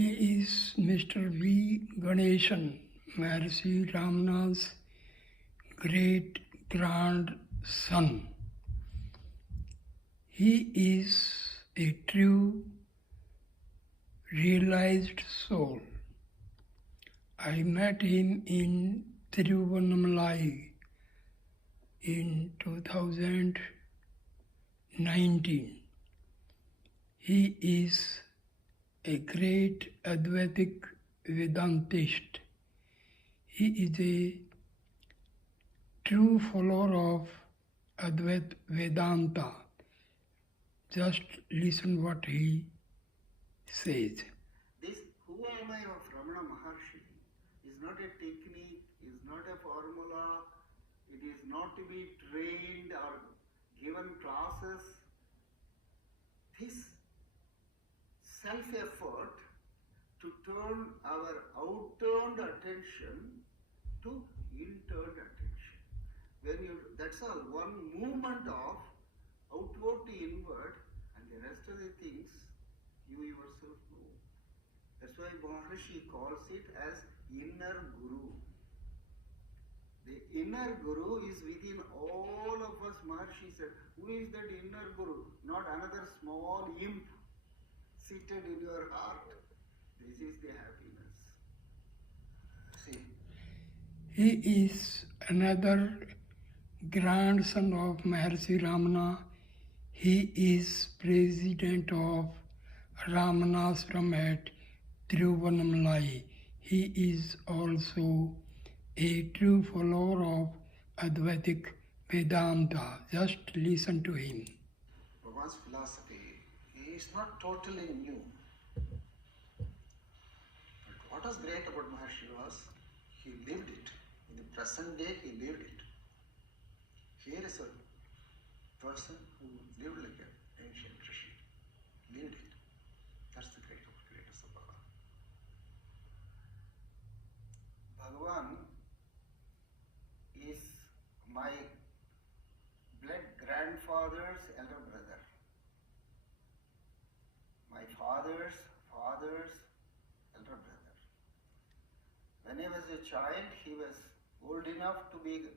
He is Mr. V. Ganesan, Maharshi Ramana's great-grandson. He is a true, realized soul. I met him in Tiruvannamalai in 2019. He is a great Advaitic Vedantist. He is a true follower of Advait Vedanta. Just listen what he says. This who am I of Ramana Maharshi is not a technique, is not a formula, it is not to be trained or given classes. This self-effort to turn our outturned attention to interned attention. That's all, one movement of outward to inward, and the rest of the things you yourself know. That's why Maharshi calls it as inner guru. The inner guru is within all of us. Maharshi said, who is that inner guru? Not another small imp seated in your heart. This is the happiness. See? He is another grandson of Maharshi Ramana. He is president of Ramana Ashram at Tiruvannamalai. He is also a true follower of Advaitic Vedanta. Just listen to him. Bhagavan's philosophy is not totally new. But what was great about Maharshi was he lived it. In the present day, he lived it. Here is a person who lived like an ancient rishi. Lived it. That's the greatness of Bhagavan. Bhagavan is my blood grandfather's elder brother. My father's father's elder brother. When I was a child, he was old enough to be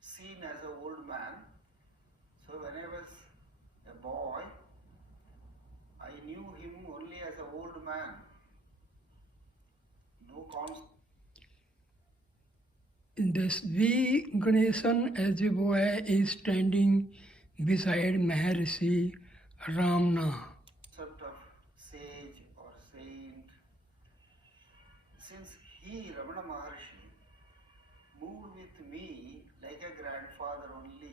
seen as an old man. So when I was a boy, I knew him only as an old man. No concept. This V. Ganesan as a boy is standing beside Maharshi Ramana. Of sage or saint. Since he, Ramana Maharshi, moved with me like a grandfather only,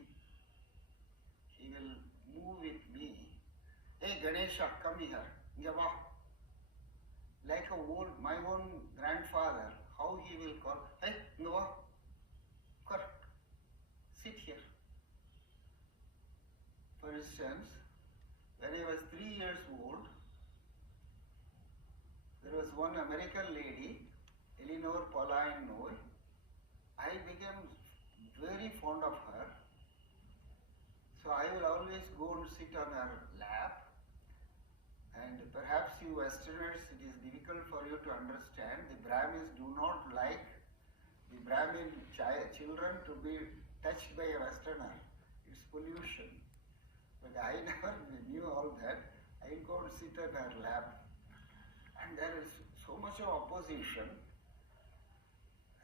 he will move with me. Hey Ganesha, come here. Yava. Like my own grandfather, how he will call, hey, Nova, sit here. For instance, when I was 3 years old, there was one American lady, Eleanor Pauline Noy. I became very fond of her. So I will always go and sit on her lap. And perhaps you Westerners, it is difficult for you to understand. The Brahmins do not like the Brahmin children to be touched by a Westerner. It's pollution. But I never knew all that. I go and sit on her lap. And there is so much of opposition.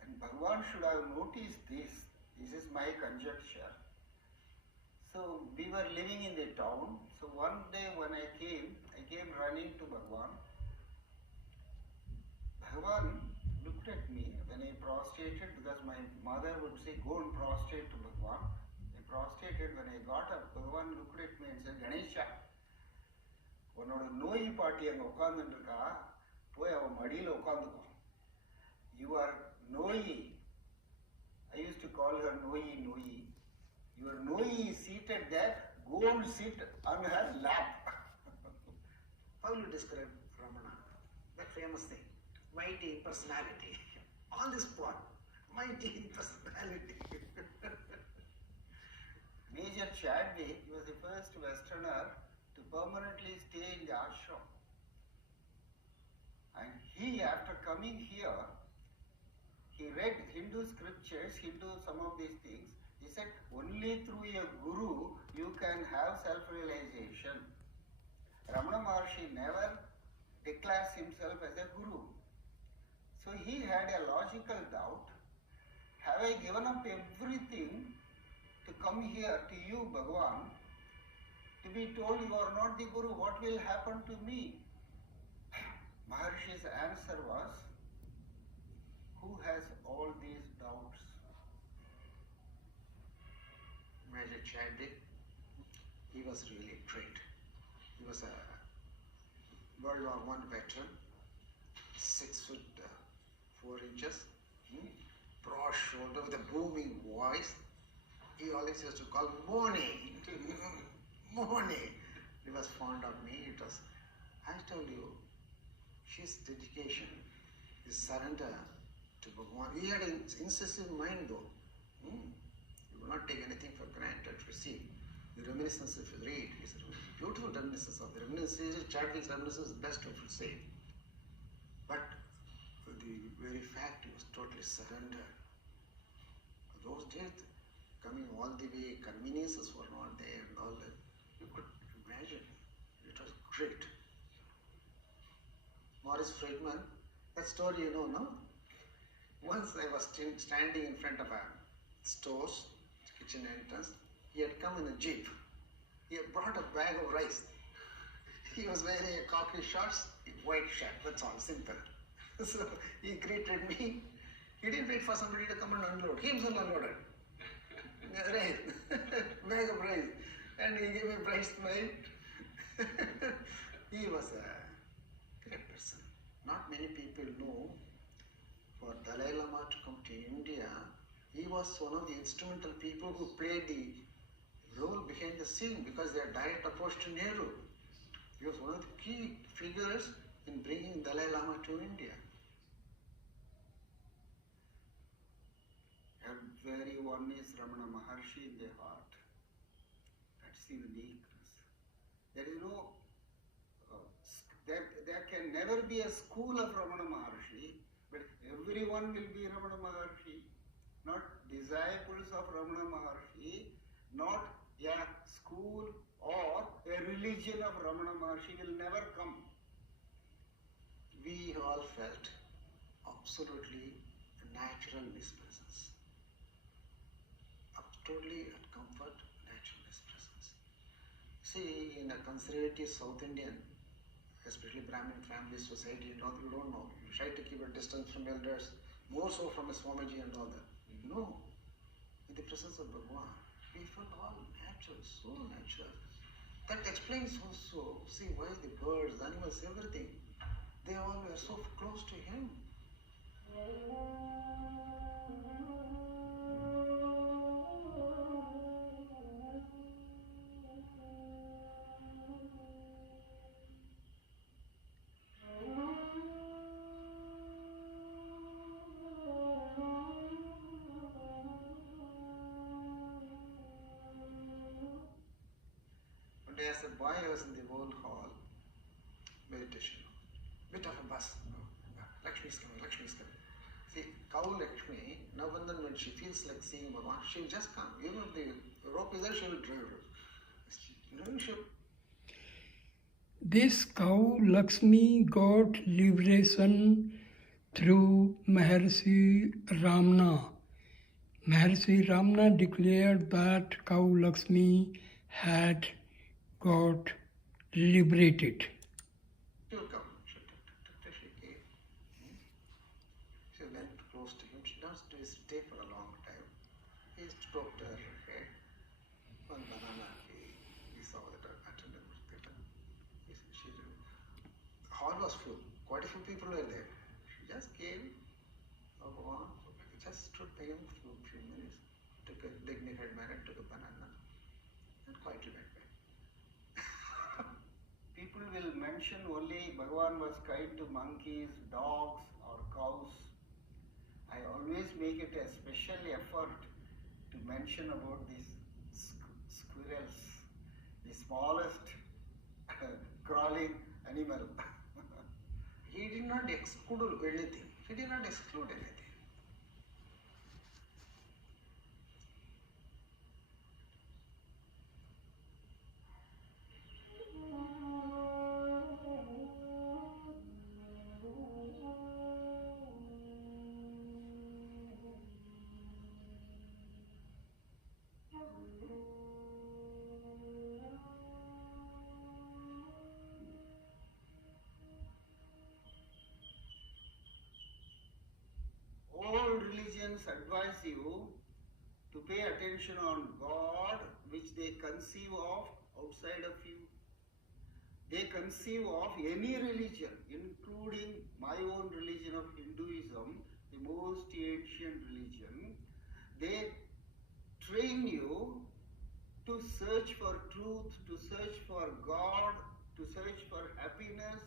And Bhagavan should have noticed this. This is my conjecture. So we were living in the town. So one day when I came running to Bhagavan. Bhagavan looked at me when I prostrated, because my mother would say, go and prostrate to Bhagavan. I prostrated. When I got up, Bhagavan looked at me and said, Ganesha, உன்னோட நோய் பாட்டி அங்கே உட்காந்துருக்கா, போய் அவன் மடியில் உட்காந்துக்கோ. You are Noyi. I used to call her Noyi. Your Noyi is seated there, go and sit on her lap. How will you describe Ramana? That famous thing. Mighty personality. On the spot. Mighty personality. Major Chadwick, he was the first Westerner to permanently stay in the ashram. And he, after coming here, he read Hindu scriptures, some of these things. He said, only through a guru you can have self-realization. Ramana Maharshi never declares himself as a guru. So he had a logical doubt. Have I given up everything to come here to you, Bhagavan, to be told you are not the guru? What will happen to me? Maharshi's answer was, who has all these doubts? Major Chadwick, he was really great. He was a World War I veteran, 6 foot 4 inches, broad shoulder with a booming voice. He always used to call Moni, Moni. He was fond of me. It was, I told you, his dedication, his surrender to Bhagavan. He had an incisive mind though. He would not take anything for granted. You see, the reminiscence, if you read, is a beautiful reminiscence of the reminiscence. Chadwick's reminiscence is the best of you say. But the very fact he was totally surrendered. Those days, coming all the way, conveniences were not there and all that. You could imagine. It was great. Morris Friedman, that story you know, no? Once I was standing in front of a store's kitchen entrance. He had come in a jeep. He had brought a bag of rice. He was wearing a khaki shorts, white shirt, that's all, simple. So he greeted me. He didn't wait for somebody to come and unload. He himself unloaded. Rice, bag of rice. And he gave me a bright smile. He was a great person. Not many people know, for Dalai Lama to come to India, he was one of the instrumental people who played the role behind the scene because their direct approach to Nehru. He was one of the key figures in bringing Dalai Lama to India. Everyone is Ramana Maharshi in their heart. That's the uniqueness. There is no, there can never be a school of Ramana Maharshi, but everyone will be Ramana Maharshi. Not disciples of Ramana Maharshi, not a school or a religion of Ramana Maharshi will never come. We all felt absolutely natural in his presence. Totally at comfort, natural in his presence. See, in a conservative South Indian, especially Brahmin family society, you don't know. You try to keep a distance from elders, more so from a Swamiji and all that. No. In the presence of Bhagavan, we felt all natural, so natural. That explains also, see, why the birds, animals, everything, they all were so close to him. As a boy, I was in the old hall, meditation. Bit of a buzz. Lakshmi is coming, Lakshmi is coming. See, cow Lakshmi, now and then when she feels like seeing Bhagavan, she will just come. Even if the rope is there, she will drive her. This cow Lakshmi got liberation through Maharshi Ramana. Maharshi Ramana declared that cow Lakshmi had got liberated. She will come. She came. She went close to him. She doesn't stay for a long time. He stroked her head. One banana he saw that her attendant was there. The hall was full. Quite a few people were there. She just came, just stood by him for a few minutes, took a dignified manner, took a banana, and quietly went back. People will mention only Bhagavan was kind to monkeys, dogs or cows. I always make it a special effort to mention about these squirrels, the smallest crawling animal. He did not exclude anything. He did not exclude anything. All religions advise you to pay attention on God, which they conceive of outside of you. They conceive of any religion, including my own religion of Hinduism, the most ancient religion. They train you to search for truth, to search for God, to search for happiness.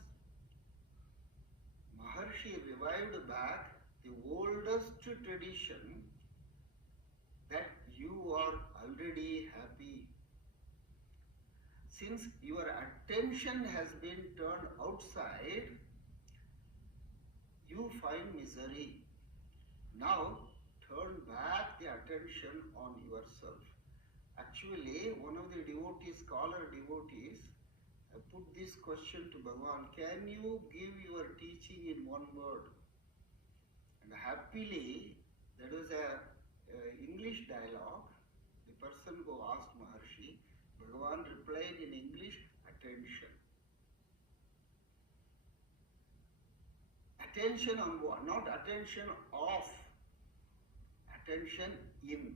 Maharshi revived back the oldest tradition that you are already happy. Since your attention has been turned outside, you find misery. Now turn back the attention on yourself. Actually, one of the devotees, scholar devotees, put this question to Bhagavan: can you give your teaching in one word? And happily, that was a English dialogue. The person who asked Maharshi, Bhagavan replied in English: attention. Attention on what? Not attention off. Attention in.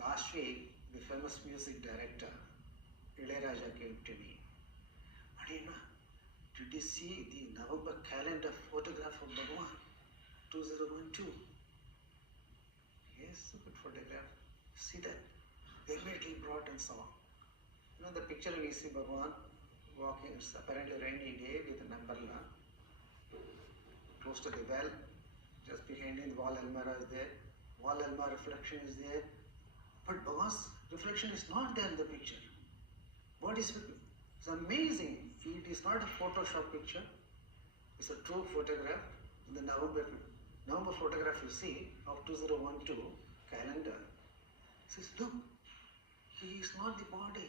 Last week, the famous music director, Ilayaraja, came to me. Adina, did you see the November calendar photograph of Bhagavan? 2012. Yes, good photograph. See that? Immediately brought and saw. You know the picture we see Bhagavan walking, it's apparently rainy day with an umbrella. Close to the well, just behind him the wall almirah is there. Wall almirah reflection is there. But Bhagavan's reflection is not there in the picture. What is it? It's amazing. It is not a Photoshop picture. It's a true photograph. In the November photograph you see of 2012 calendar. It says, look, he is not the body.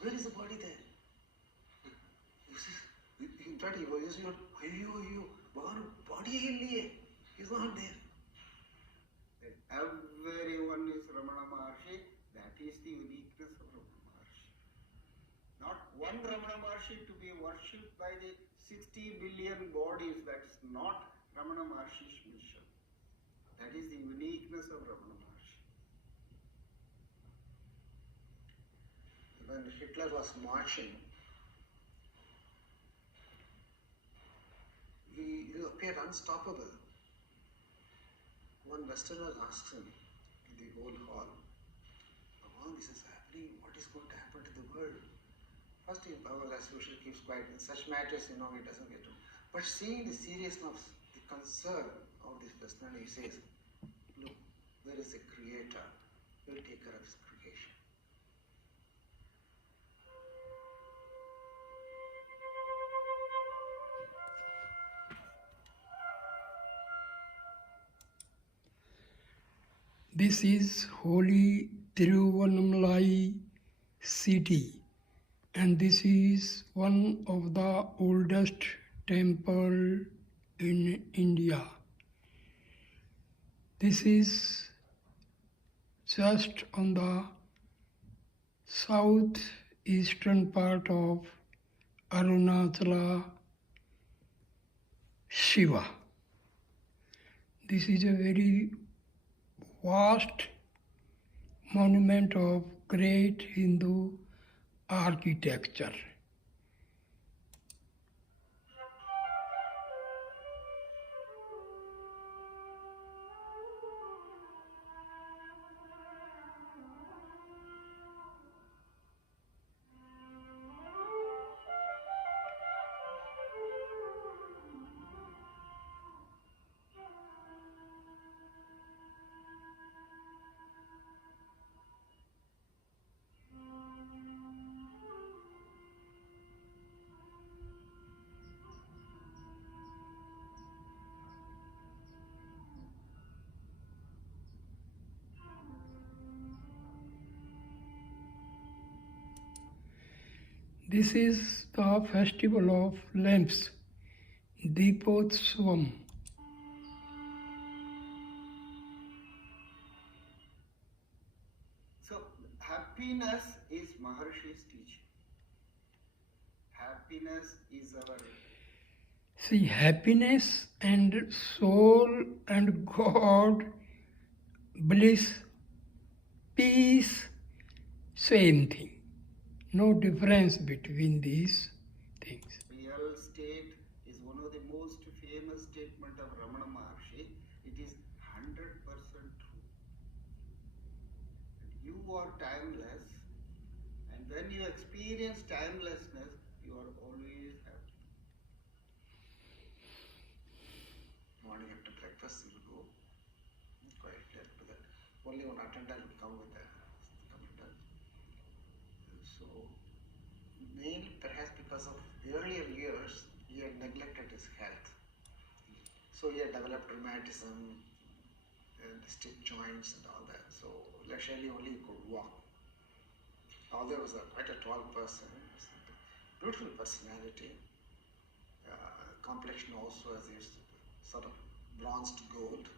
Where is the body there? In fact, he was your Bhagavan body is not there. Everyone is Ramana Maharshi. That is the uniqueness of Ramana Maharshi. Not one Ramana Maharshi to be worshipped by the 60 billion bodies. That's not Ramana Maharshi's mission. That is the uniqueness of Ramana Maharshi. When Hitler was marching, he appeared unstoppable. One Westerner asked him in the whole hall, Bhagavan, this is happening, what is going to happen to the world? First, Bhagavan, as usual, keeps quiet. In such matters, he doesn't get to. But seeing the seriousness, the concern of this Westerner, he says, look, there is a creator, he will take care of his creation. This is holy Tiruvannamalai city, and this is one of the oldest temple in India. This is just on the southeastern part of Arunachala Shiva. This is a very vast monument of great Hindu architecture. This is the festival of lamps, Deepotsvam. So happiness is Maharshi's teaching. Happiness is our See, happiness and soul and God, bliss, peace, same thing. No difference between these things. real state is one of the most famous statement of Ramana Maharshi. It is 100% true. You are timeless, and when you experience timelessness, you are always happy. Morning after breakfast, you will go quietly after that. Only one attendant will come with the commander. So, mainly perhaps because of earlier years, he had neglected his health. So he had developed rheumatism and stiff joints and all that. So leisurely only he could walk. Although he was quite a tall person, beautiful personality, complexion also as is sort of bronzed gold,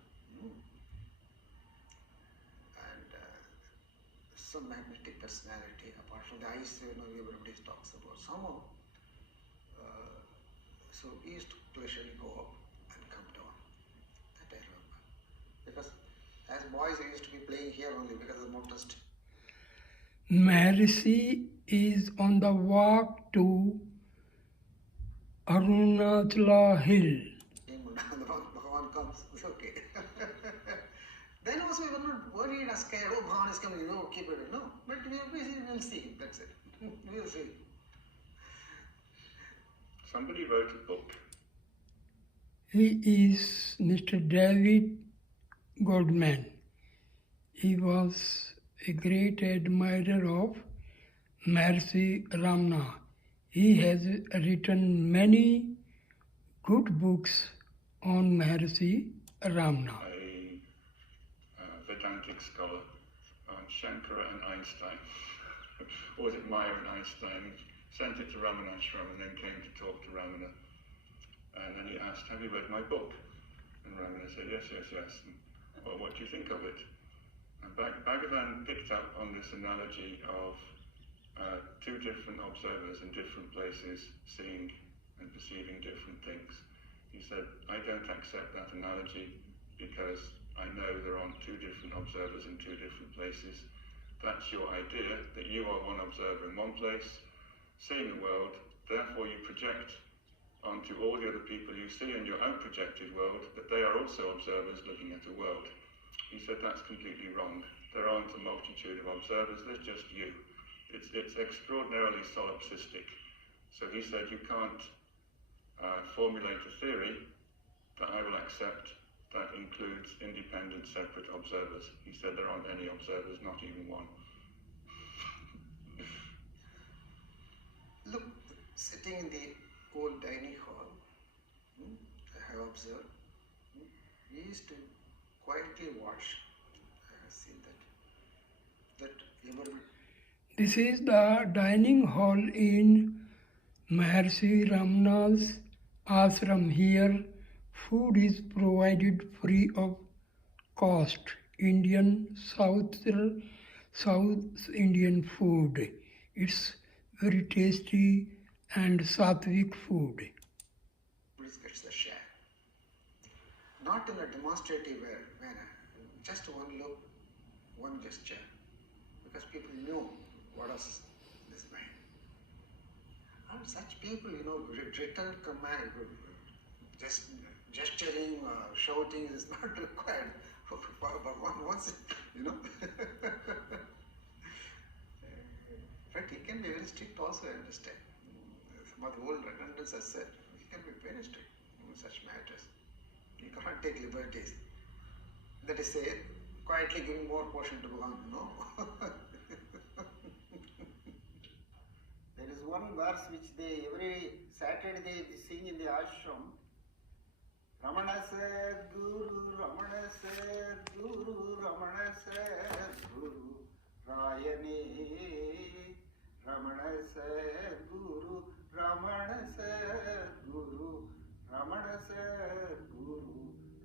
and some magnetic personality. Apart from the eyes, everybody talks about somehow. So he used to leisurely go up and come down. That I remember. Because as boys, we used to be playing here only because of the motorist. Maharshi is on the walk to Arunachala Hill. Bhagavan comes, it's okay. Then also we were not worried or scared, oh, Bhagavan is coming, no, keep it, no. But we'll see, that's it. We'll see. Somebody wrote a book. He is Mr. David Goldman. He was a great admirer of Maharshi Ramana. He has written many good books on Maharshi Ramana. A Vedantic scholar on Shankara and Einstein. Or was it Maya and Einstein? Sent it to Ramana Ashram and then came to talk to Ramana. And then he asked, have you read my book? And Ramana said, yes. And, well, what do you think of it? And Bhagavan picked up on this analogy of two different observers in different places seeing and perceiving different things. He said, I don't accept that analogy because I know there aren't two different observers in two different places. That's your idea, that you are one observer in one place, seeing the world, therefore you project onto all the other people you see in your own projected world that they are also observers looking at a world. He said that's completely wrong. There aren't a multitude of observers, there's just you. It's extraordinarily solipsistic. So he said you can't formulate a theory that I will accept that includes independent, separate observers. He said there aren't any observers, not even one. Look, sitting in the old dining hall, I have observed, we used to quietly watch. I have seen that everybody. This is the dining hall in Maharshi Ramana's ashram. Here, food is provided free of cost. South Indian food. It's very tasty and sattvic food. Please gets the share. Not in a demonstrative manner, just one look, one gesture, because people know what is this man. And such people, written command, just gesturing, shouting is not required. But one wants it, In fact, he can be very strict also, I understand. Some of the old attendants have said, he can be very strict in such matters. You cannot take liberties. That is, say, quietly giving more portion to Bhagavan, There is one verse which they every Saturday they sing in the ashram. Ramana said Guru, Ramana said Guru, Ramana said Guru, Rayane, Ramana said Guru, Ramana said Guru, Ramana said Guru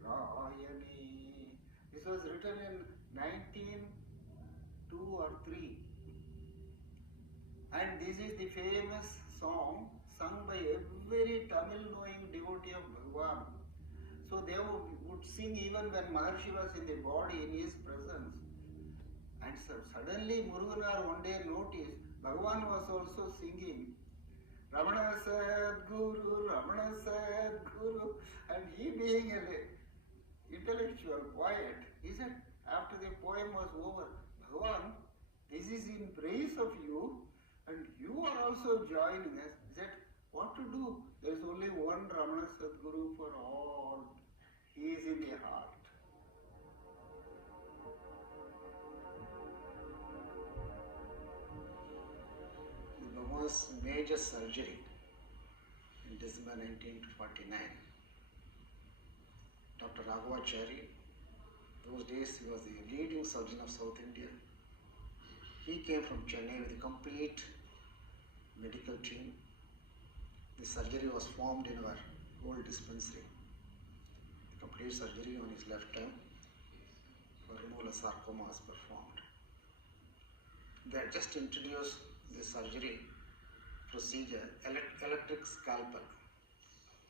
Rayani. This was written in 1902 or 3. And this is the famous song sung by every Tamil knowing devotee of Bhagavan. So they would sing even when Maharshi was in the body in his presence. And so suddenly Muruganar one day noticed Bhagavan was also singing. Ramana said Guru, Ramana said Guru. And he being an intellectual poet, he said after the poem was over, Bhagavan, this is in praise of you and you are also joining us. He said, what to do? There is only one Ramana Sadguru for all. He is in the heart. Bhagavan's major surgery in December 1949. Dr. Raghavachari, those days he was the leading surgeon of South India. He came from Chennai with a complete medical team. The surgery was formed in our old dispensary. The complete surgery on his left arm for removal of sarcoma was performed. They had just introduced the surgery procedure, electric scalpel.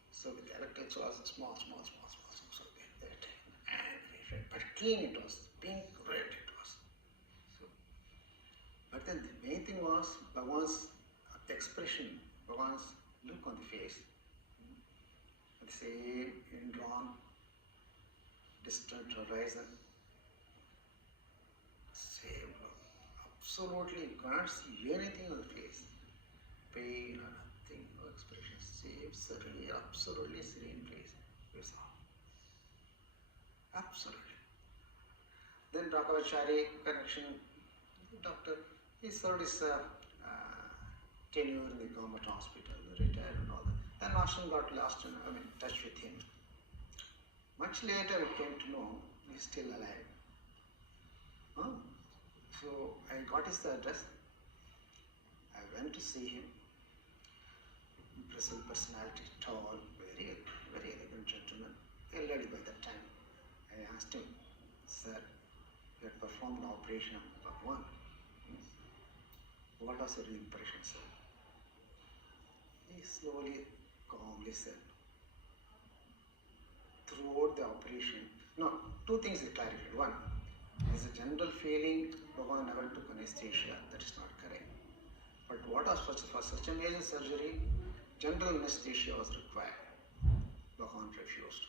So with electrics was small, so that and but clean it was, pink red it was. So, but then the main thing was Bhagavan's expression, Bhagavan's look on the face. The same indrawn, distant horizon. Same look. Absolutely, you can't see anything on the face. Pain or nothing, no expression. Same, certainly, absolutely serene face. That's all. Absolutely. Then Raghavachari connection, the doctor, he served his tenure in the government hospital, retired and all that. And Ashram got lost in touch with him. Much later we came to know he's still alive. So I got his address. I went to see him. Impressive personality, tall, very elegant gentleman, elderly by that time. I asked him, sir, you had performed an operation on Bhagavan. What was your impression, sir? He slowly, calmly said, throughout the operation, no, two things he clarified. One, there is a general feeling Bhagavan never took anesthesia. That is not correct. But what was for such a major surgery, general anesthesia was required. Bhagavan refused.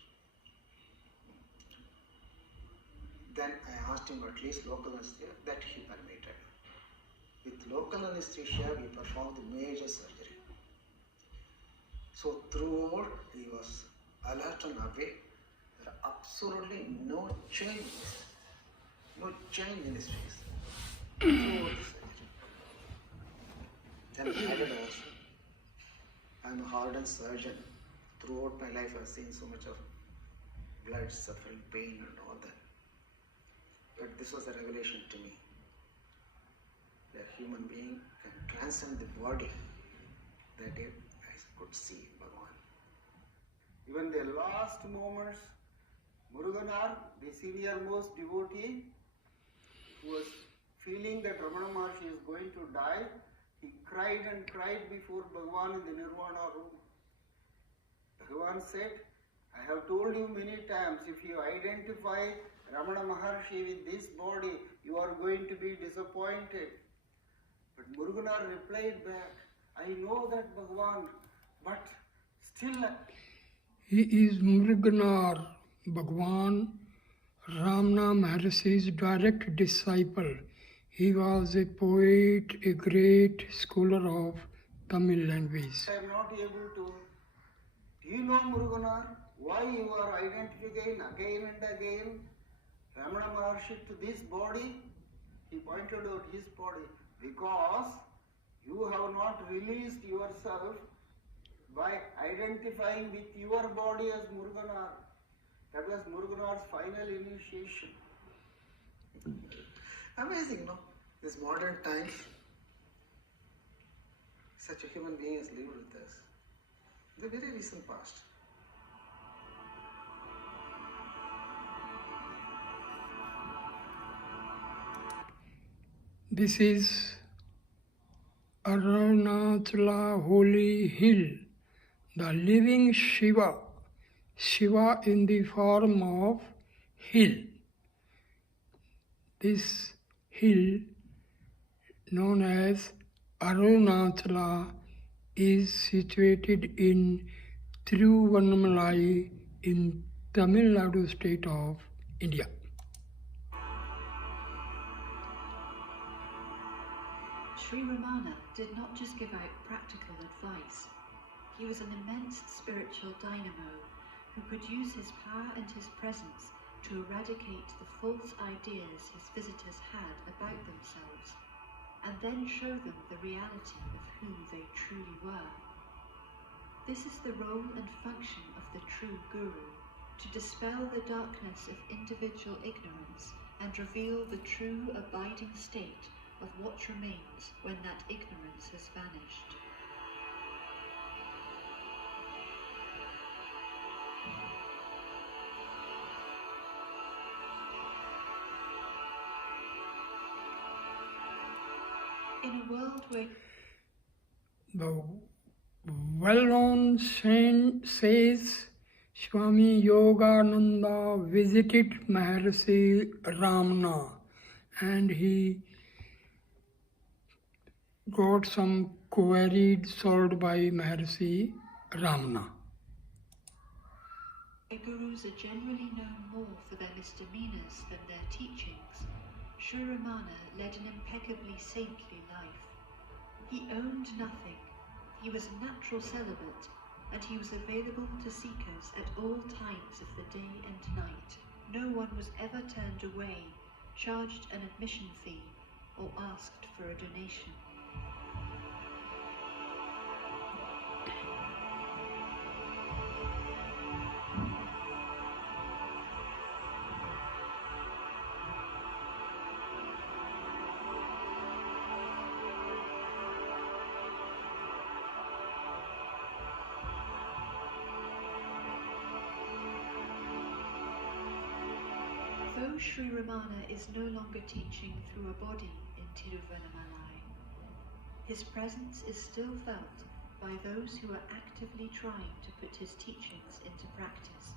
Then I asked him at least local anesthesia, that he permitted. With local anesthesia, we performed the major surgery. So throughout, he was alert and awake. There are absolutely no change in his face. Throughout the surgery. Then I added also, I'm a hardened surgeon. Throughout my life, I've seen so much of blood, suffering, pain, and all that. But this was a revelation to me. That a human being can transcend the body. That day I could see Bhagavan. Even the last moments, Muruganar, the senior most devotee, who was feeling that Ramana Maharshi is going to die, he cried and cried before Bhagavan in the Nirvana room. Bhagavan said, I have told you many times, if you identify Ramana Maharshi with this body, you are going to be disappointed. But Muruganar replied back, I know that Bhagavan, but still... He is Muruganar, Bhagavan, Ramana Maharshi's direct disciple. He was a poet, a great scholar of Tamil language. I am not able to. Do you know, Muruganar, why you are identifying again and again Ramana Maharshi to this body? He pointed out his body. Because you have not released yourself by identifying with your body as Muruganar. That was Muruganar's final initiation. Amazing, no? This modern times, such a human being has lived with us in the very recent past. This is Arunachala Holy Hill, the living Shiva, Shiva in the form of hill. This hill, known as Arunachala, is situated in Tiruvannamalai in Tamil Nadu state of India. Sri Ramana did not just give out practical advice. He was an immense spiritual dynamo who could use his power and his presence to eradicate the false ideas his visitors had about themselves, and then show them the reality of who they truly were. This is the role and function of the true Guru, to dispel the darkness of individual ignorance and reveal the true abiding state of what remains when that ignorance has vanished. In a world where The well-known saint says Swami Yogananda visited Maharshi Ramana and he got some queries solved by Maharshi Ramana. gurus are generally known more for their misdemeanors than their teachings, Sri Ramana led an impeccably saintly life. He owned nothing. He was a natural celibate, and he was available to seekers at all times of the day and night. No one was ever turned away, charged an admission fee, or asked for a donation. Though Sri Ramana is no longer teaching through a body in Tiruvannamalai, his presence is still felt by those who are actively trying to put his teachings into practice.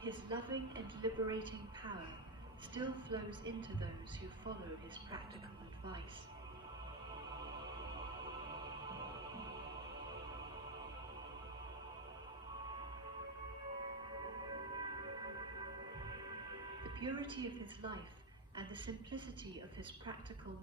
His loving and liberating power still flows into those who follow his practical advice. The purity of his life and the simplicity of his practical